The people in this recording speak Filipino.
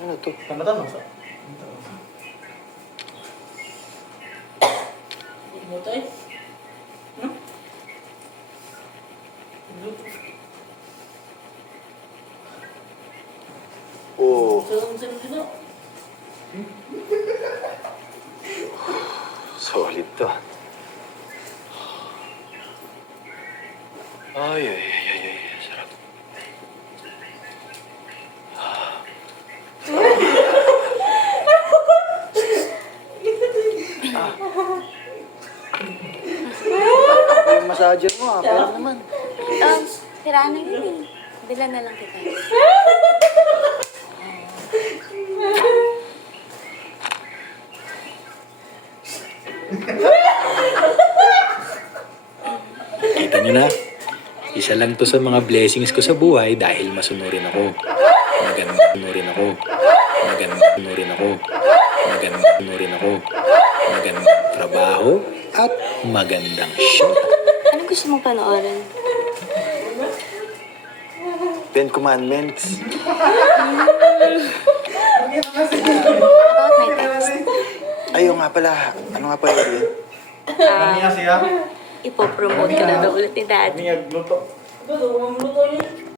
Ano to? Tama-tama sa. Mo tayo. Hmm? Oh, solid to. Ay, ay, ay, ay, ay. Sarap. Ako yung massager mo, ah. Pero naman. Sira na yun eh. Bila na lang kita. Kita nyo na, isa lang to sa mga blessings ko sa buhay dahil masunurin ako. Maganda sunurin ako. Maganda sunurin ako. Maganda sunurin ako. Magandang trabaho at magandang shot. Anong gusto mong panoorin? Ten Commandments. About my text. Ayaw nga pala. Ano nga pala yun? Naniya siya. Ipopromote ka na daw ulit ni Daddy. Niyag luto. Ito, luto niya.